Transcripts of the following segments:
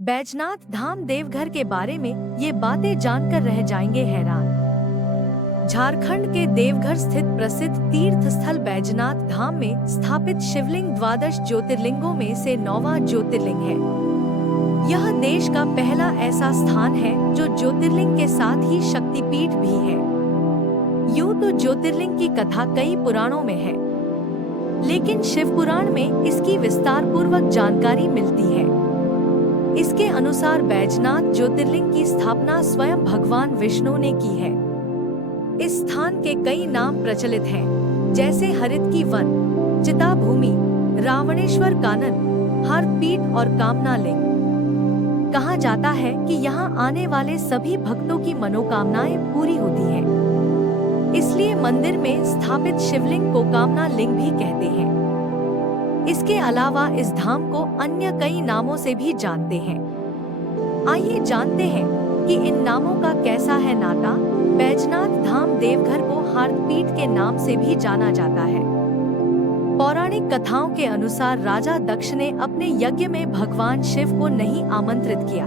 बैजनाथ धाम देवघर के बारे में ये बातें जानकर रह जाएंगे हैरान। झारखंड के देवघर स्थित प्रसिद्ध तीर्थ स्थल बैजनाथ धाम में स्थापित शिवलिंग द्वादश ज्योतिर्लिंगों में से 9वां ज्योतिर्लिंग है। यह देश का पहला ऐसा स्थान है जो ज्योतिर्लिंग के साथ ही शक्तिपीठ भी है। यूं तो ज्योतिर्लिंग की कथा कई पुराणों में है, लेकिन शिव पुराण में इसकी विस्तार पूर्वक जानकारी मिलती है। इसके अनुसार बैजनाथ ज्योतिर्लिंग की स्थापना स्वयं भगवान विष्णु ने की है। इस स्थान के कई नाम प्रचलित हैं, जैसे हरित की वन, चिता भूमि, रावणेश्वर कानन, हरपीठ और कामना लिंग। कहा जाता है कि यहाँ आने वाले सभी भक्तों की मनोकामनाएं पूरी होती हैं। इसलिए मंदिर में स्थापित शिवलिंग को कामना लिंग भी कहते हैं। इसके अलावा इस धाम को अन्य कई नामों से भी जानते हैं। आइए जानते हैं कि इन नामों का कैसा है नाता। बैजनाथ धाम देवघर को हार्दपीठ के नाम से भी जाना जाता है। पौराणिक कथाओं के अनुसार राजा दक्ष ने अपने यज्ञ में भगवान शिव को नहीं आमंत्रित किया।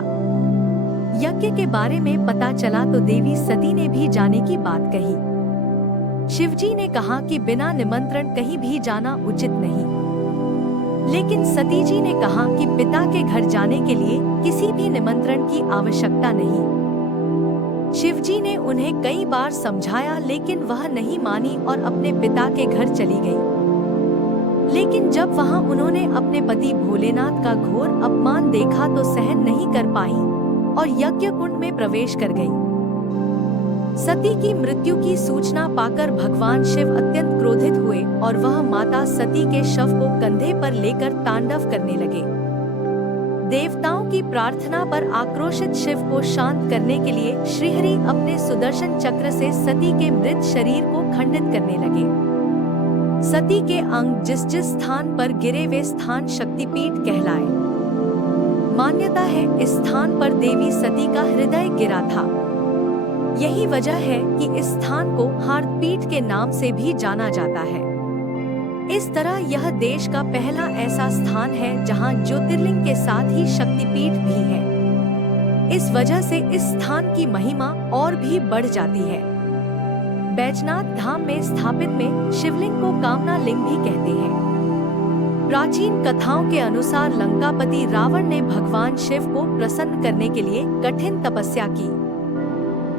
यज्ञ के बारे में पता चला तो देवी सती ने भी जाने की बात कही। शिवजी ने कहा कि बिना निमंत्रण कहीं भी जाना उचित नहीं। लेकिन सती जी ने कहा कि पिता के घर जाने के लिए किसी भी निमंत्रण की आवश्यकता नहीं। शिवजी ने उन्हें कई बार समझाया, लेकिन वह नहीं मानी और अपने पिता के घर चली गई। लेकिन जब वहां उन्होंने अपने पति भोलेनाथ का घोर अपमान देखा तो सहन नहीं कर पाई और यज्ञ कुंड में प्रवेश कर गई। सती की मृत्यु की सूचना पाकर भगवान शिव अत्यंत क्रोधित हुए और वह माता सती के शव को कंधे पर लेकर तांडव करने लगे। देवताओं की प्रार्थना पर आक्रोशित शिव को शांत करने के लिए श्रीहरि अपने सुदर्शन चक्र से सती के मृत शरीर को खंडित करने लगे। सती के अंग जिस जिस स्थान पर गिरे वे स्थान शक्तिपीठ कहलाए। मान्यता है इस स्थान पर देवी सती का हृदय गिरा था। यही वजह है कि इस स्थान को हार्दपीठ के नाम से भी जाना जाता है। इस तरह यह देश का पहला ऐसा स्थान है जहां ज्योतिर्लिंग के साथ ही शक्तिपीठ भी है। इस वजह से इस स्थान की महिमा और भी बढ़ जाती है। बैजनाथ धाम में स्थापित में शिवलिंग को कामना लिंग भी कहते हैं। प्राचीन कथाओं के अनुसार लंकापति रावण ने भगवान शिव को प्रसन्न करने के लिए कठिन तपस्या की।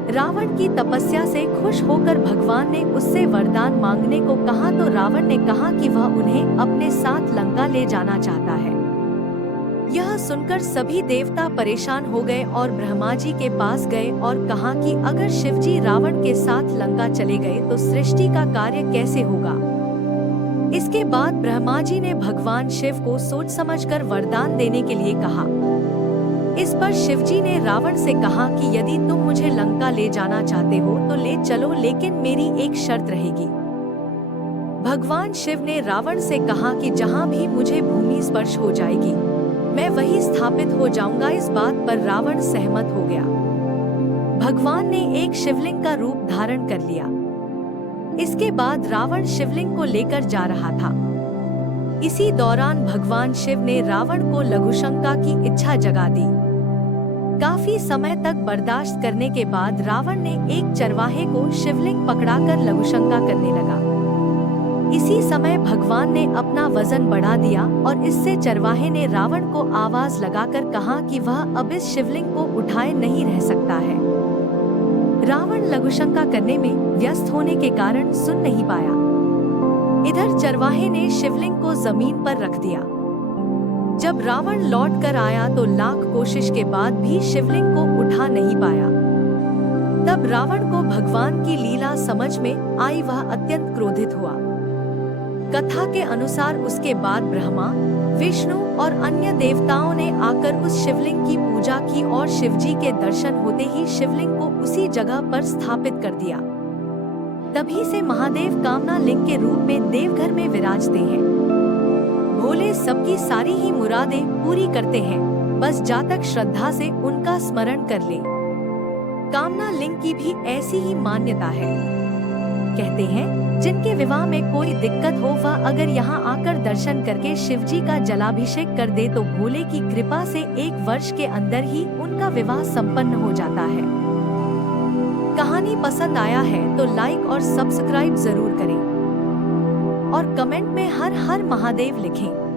रावण की तपस्या से खुश होकर भगवान ने उससे वरदान मांगने को कहा तो रावण ने कहा कि वह उन्हें अपने साथ लंका ले जाना चाहता है। यह सुनकर सभी देवता परेशान हो गए और ब्रह्मा जी के पास गए और कहा कि अगर शिवजी रावण के साथ लंका चले गए तो सृष्टि का कार्य कैसे होगा। इसके बाद ब्रह्मा जी ने भगवान शिव को सोच समझकर वरदान देने के लिए कहा। इस पर शिवजी ने रावण से कहा कि यदि तुम मुझे लंका ले जाना चाहते हो तो ले चलो, लेकिन मेरी एक शर्त रहेगी। भगवान शिव ने रावण से कहा कि जहां भी मुझे भूमि स्पर्श हो जाएगी मैं वहीं स्थापित हो जाऊंगा। इस बात पर रावण सहमत हो गया। भगवान ने एक शिवलिंग का रूप धारण कर लिया। इसके बाद रावण शिवलिंग को लेकर जा रहा था। इसी दौरान भगवान शिव ने रावण को लघुशंका की इच्छा जगा दी। काफी समय तक बर्दाश्त करने के बाद रावण ने एक चरवाहे को शिवलिंग पकड़ाकर लघुशंका करने लगा। इसी समय भगवान ने अपना वजन बढ़ा दिया और इससे चरवाहे ने रावण को आवाज लगाकर कहा कि वह अब इस शिवलिंग को उठाए नहीं रह सकता है। रावण लघुशंका करने में व्यस्त होने के कारण सुन नहीं पाया। इधर चरवाहे ने शिवलिंग को जमीन पर रख दिया। जब रावण लौट कर आया तो लाख कोशिश के बाद भी शिवलिंग को उठा नहीं पाया। तब रावण को भगवान की लीला समझ में आई, वह अत्यंत क्रोधित हुआ। कथा के अनुसार उसके बाद ब्रह्मा, विष्णु और अन्य देवताओं ने आकर उस शिवलिंग की पूजा की और शिवजी के दर्शन होते ही शिवलिंग को उसी जगह पर स्थापित कर दिया। तभी से महादेव कामना लिंग के रूप में देवघर में विराजते हैं। भोले सबकी सारी ही मुरादें पूरी करते हैं, बस जातक श्रद्धा से उनका स्मरण कर ले। कामना लिंग की भी ऐसी ही मान्यता है। कहते हैं जिनके विवाह में कोई दिक्कत हो वह अगर यहाँ आकर दर्शन करके शिव जी का जलाभिषेक कर दे तो भोले की कृपा से 1 वर्ष के अंदर ही उनका विवाह संपन्न हो जाता है। कहानी पसंद आया है तो लाइक और सब्सक्राइब जरूर करें और कमेंट में हर हर महादेव लिखें।